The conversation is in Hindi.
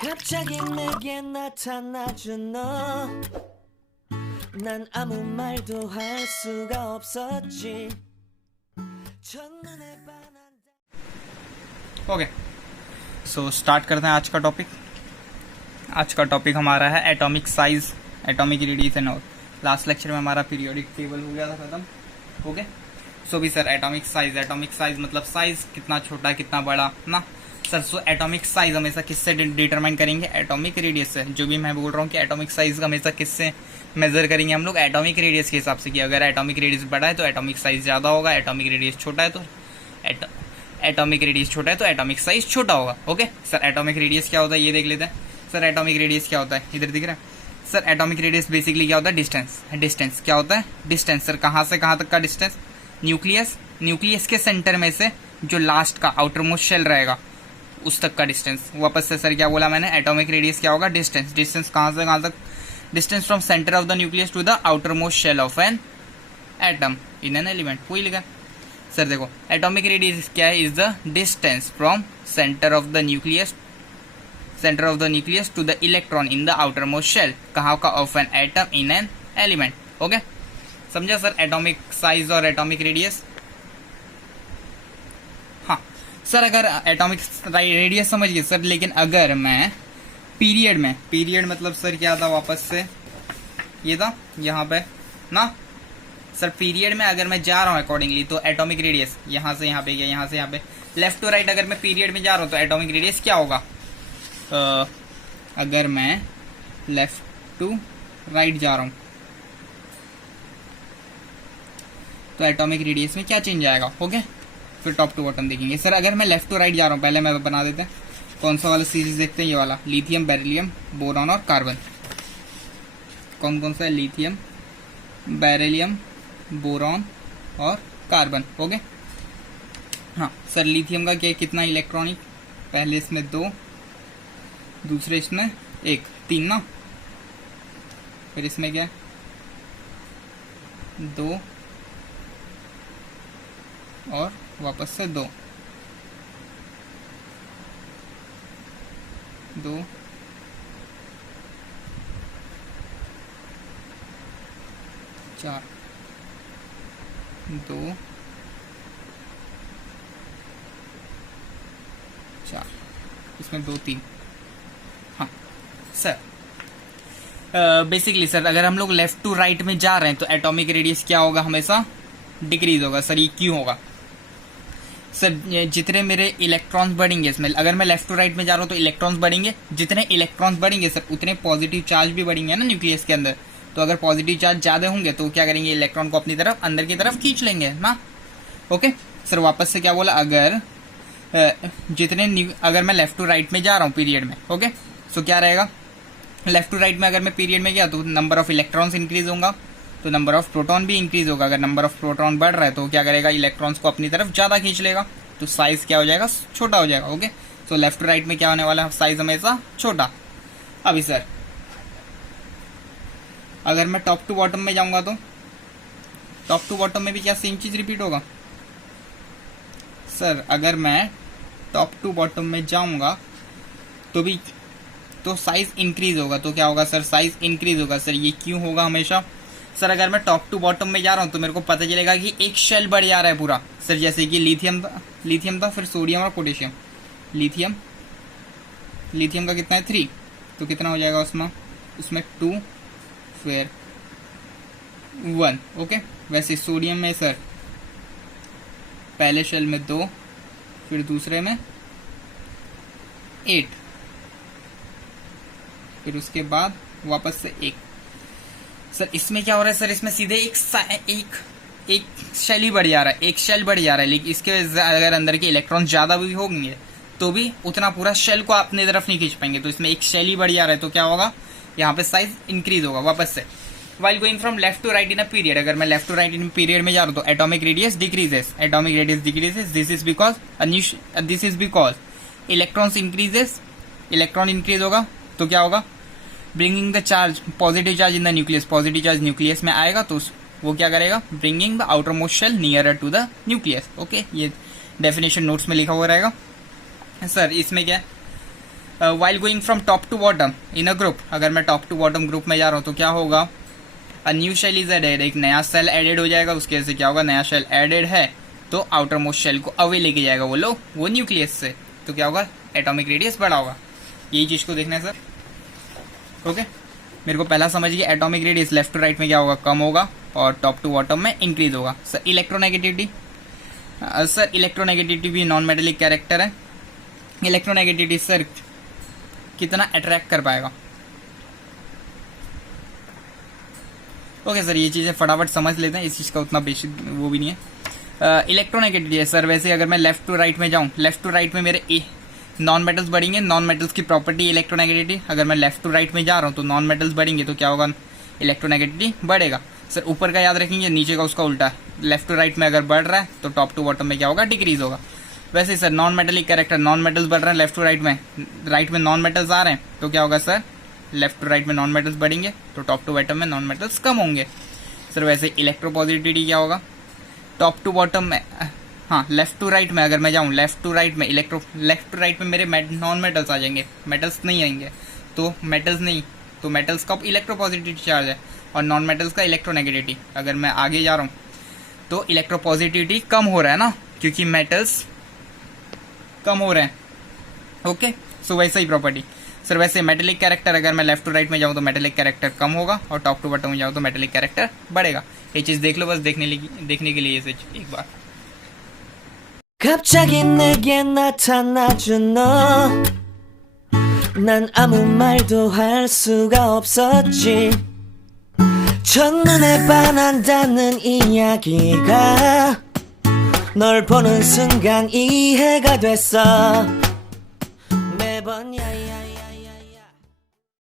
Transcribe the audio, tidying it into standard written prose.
갑자기 내게 나타나준 너, 난 아무 말도 할 수가 없었지. 첫눈에 반한. ओके, सो स्टार्ट करते हैं आज का टॉपिक। आज का टॉपिक हमारा है एटॉमिक साइज, एटॉमिक रेडिएशन। और लास्ट लेक्चर में हमारा पीरियोडिक टेबल हो गया था खत्म। ओके, सो भी सर एटॉमिक साइज मतलब साइज कितना छोटा कितना बड़ा ना सर। सो एटॉमिक साइज हमेशा किससे डिटरमाइन करेंगे? एटॉमिक रेडियस से। जो भी मैं बोल रहा हूँ कि एटॉमिक साइज हमेशा किससे मेजर करेंगे हम लोग? एटॉमिक रेडियस के हिसाब से। कि अगर एटॉमिक रेडियस बड़ा है तो एटॉमिक साइज ज्यादा होगा, एटॉमिक रेडियस छोटा है तो एटॉमिक रेडियस छोटा है तो एटॉमिक साइज छोटा होगा। ओके सर, एटॉमिक रेडियस क्या होता है ये देख लेते हैं। सर एटॉमिक रेडियस क्या होता है, इधर दिख रहा है सर। एटॉमिक रेडियस बेसिकली क्या होता है? डिस्टेंस। डिस्टेंस क्या होता है? डिस्टेंस सर कहाँ से कहाँ तक का डिस्टेंस? न्यूक्लियस के सेंटर में से जो लास्ट का आउटर मोस्ट शेल रहेगा उस तक का डिस्टेंस। वापस से सर क्या बोला मैंने? एटॉमिक रेडियस क्या होगा? डिस्टेंस। डिस्टेंस कहाँ से कहाँ तक? Distance from centre of the nucleus to the outermost shell of an atom in an element. कोई लिखा सर? देखो एटॉमिक रेडियस क्या है? Is the distance from centre of the nucleus to the electron in the outermost shell. कहाँ का? Of an atom in an element. Okay, समझा सर एटॉमिक साइज और एटॉमिक रेडियस? हाँ सर, अगर एटॉमिक रेडियस समझ गए सर, लेकिन अगर मैं पीरियड मतलब सर क्या था? वापस से ये था यहाँ पे ना सर। पीरियड में अगर मैं जा रहा हूँ अकॉर्डिंगली तो एटॉमिक रेडियस यहाँ से यहाँ पे गया, यहाँ से यहाँ पे, लेफ्ट टू राइट अगर मैं पीरियड में जा रहा हूँ तो एटॉमिक रेडियस क्या होगा? अगर मैं लेफ्ट टू राइट जा रहा हूँ तो एटॉमिक रेडियस में क्या चेंज आएगा? ओके, फिर टॉप टू बॉटम देखेंगे। सर अगर मैं लेफ्ट टू राइट जा रहा हूँ, पहले मैं बना देते हैं। कौन सा वाला सीरीज देखते हैं? ये वाला, लिथियम, बेरिलियम, बोरॉन और कार्बन। कौन कौन सा है? लिथियम, बेरिलियम, बोरॉन और कार्बन। ओके, हाँ सर लिथियम का क्या कितना इलेक्ट्रॉनिक? पहले इसमें 2, दूसरे इसमें 1, 3 ना। फिर इसमें क्या? 2 और वापस से 2, 4, 2, 4, इसमें 2, 3। हाँ सर, बेसिकली सर अगर हम लोग लेफ्ट टू राइट में जा रहे हैं तो एटॉमिक रेडियस क्या होगा? हमेशा डिक्रीज होगा। सर ये क्यों होगा? सर जितने मेरे इलेक्ट्रॉन्स बढ़ेंगे इसमें, अगर मैं लेफ्ट टू राइट में जा रहा हूँ तो इलेक्ट्रॉन्स बढ़ेंगे। जितने इलेक्ट्रॉन्स बढ़ेंगे सर उतने पॉजिटिव चार्ज भी बढ़ेंगे ना न्यूक्लियस के अंदर। तो अगर पॉजिटिव चार्ज ज्यादा होंगे तो क्या करेंगे? इलेक्ट्रॉन को अपनी तरफ अंदर की तरफ खींच लेंगे ना। ओके सर, वापस से क्या बोला? अगर अगर मैं लेफ्ट टू राइट में जा रहा हूँ पीरियड में, ओके, सो क्या रहेगा? लेफ्ट टू राइट में अगर मैं पीरियड में गया तो नंबर ऑफ इलेक्ट्रॉन्स इंक्रीज होगा तो नंबर ऑफ प्रोटॉन भी इंक्रीज होगा। अगर नंबर ऑफ प्रोटॉन बढ़ रहा है तो क्या करेगा? इलेक्ट्रॉन्स को अपनी तरफ ज्यादा खींच लेगा, तो साइज क्या हो जाएगा? छोटा हो जाएगा। Okay, so left to right में क्या होने वाला है? साइज हमेशा छोटा। अभी सर अगर मैं टॉप टू बॉटम में जाऊंगा तो टॉप टू बॉटम में भी क्या सेम चीज रिपीट होगा? सर अगर मैं टॉप टू बॉटम में जाऊंगा तो साइज इंक्रीज होगा। तो क्या होगा सर? साइज इंक्रीज होगा। सर ये क्यों होगा हमेशा? सर अगर मैं टॉप टू बॉटम में जा रहा हूं तो मेरे को पता चलेगा कि एक शेल बढ़ जा रहा है पूरा। सर जैसे कि लिथियम था, फिर सोडियम और पोटेशियम। लिथियम का कितना है? 3, तो कितना हो जाएगा उसमें 2 फिर 1। ओके, वैसे सोडियम में सर पहले शेल में 2, फिर दूसरे में 8, फिर उसके बाद वापस से 1। सर इसमें क्या हो रहा है? सर इसमें सीधे एक शेल ही बढ़ जा रहा है, एक शेल बढ़ जा रहा है। लेकिन इसके अगर अंदर के इलेक्ट्रॉन ज्यादा भी होंगे तो भी उतना पूरा शेल को अपनी तरफ नहीं खींच पाएंगे। तो इसमें एक शेल ही बढ़ जा रहा है, तो क्या होगा? यहाँ पे साइज इंक्रीज होगा। वापस से while going from left to right in a period, अगर मैं left to right in period में जा रहा हूँ तो atomic radius decreases. This is because electrons increases, electron increase होगा तो क्या होगा? Bringing the charge, positive charge in the nucleus, positive charge nucleus में आएगा तो वो क्या करेगा? Bringing the outermost shell nearer to the nucleus. Okay, ये डेफिनेशन नोट्स में लिखा हुआ रहेगा। सर इसमें क्या है? While going from top to bottom in a group, अगर मैं टॉप टू बॉटम ग्रुप में जा रहा हूँ तो क्या होगा, a new shell is added, एक नया सेल एडेड हो जाएगा। उसके वजह से क्या होगा, नया शेल एडेड है तो आउटर मोस्ट शेल को अवे लेके जाएगा वो न्यूक्लियस से, तो क्या होगा, एटॉमिक रेडियस बड़ा होगा। यही चीज को देखना है सर। ओके, मेरे को पहला समझ गया, atomic radius left to right में क्या होगा, कम होगा और टॉप टू बॉटम में इंक्रीज होगा। सर इलेक्ट्रोनेगेटिविटी, सर इलेक्ट्रोनेगेटिविटी भी नॉन मेटेलिक कैरेक्टर है। इलेक्ट्रोनेगेटिविटी सर कितना अट्रैक्ट कर पाएगा। ओके सर, ये चीजें फटाफट समझ लेते हैं, इस चीज का उतना बेसिक वो भी नहीं है। इलेक्ट्रोनेगेटिविटी है सर, वैसे अगर मैं लेफ्ट टू राइट में जाऊं, लेफ्ट टू राइट में मेरे नॉन मेटल्स बढ़ेंगे, नॉन मेटल्स की प्रॉपर्टी इलेक्ट्रोनेगेटिविटी। अगर मैं लेफ्ट टू राइट में जा रहा हूँ तो नॉन मेटल्स बढ़ेंगे तो क्या होगा, इलेक्ट्रोनेगेटिविटी बढ़ेगा। सर ऊपर का याद रखेंगे, नीचे का उसका उल्टा, लेफ्ट टू राइट में अगर बढ़ रहा है तो टॉप टू बॉटम में क्या होगा, डिक्रीज होगा। वैसे sir non metallic character, non metals बढ़ रहे हैं लेफ्ट टू राइट में नॉन मेटल्स आ रहे हैं तो क्या होगा सर, लेफ्ट टू राइट में नॉन मेटल्स बढ़ेंगे तो टॉप टू बॉटम में नॉन मेटल्स कम होंगे। सर वैसे इलेक्ट्रोपॉजिटिविटी क्या होगा, टॉप टू बॉटम में, हाँ लेफ्ट टू राइट में अगर मैं जाऊँ, लेफ्ट टू राइट में मेरे नॉन मेटल्स आ जाएंगे, मेटल्स नहीं आएंगे, तो मेटल्स का इलेक्ट्रोपॉजिटिविटी चार्ज है और नॉन मेटल्स का इलेक्ट्रोनेगेटिविटी। अगर मैं आगे जा रहा हूँ तो इलेक्ट्रोपॉजिटिविटी कम हो रहा है ना, क्योंकि मेटल्स कम हो रहे हैं। ओके, सो वैसा ही प्रॉपर्टी। सर वैसे मेटेलिक कैरेक्टर, अगर मैं लेफ्ट टू राइट में जाऊँ तो मेटेलिक कैरेक्टर कम होगा और टॉप टू बॉटम में जाऊँ तो मेटेलिक कैरेक्टर बढ़ेगा। ये चीज देख लो बस, देखने के लिए ये एक बार। 갑자기 내게 나타나준 너, 난 아무 말도 할 수가 없었지. 첫눈에 반한다는 이야기가 널 보는 순간 이해가 됐어.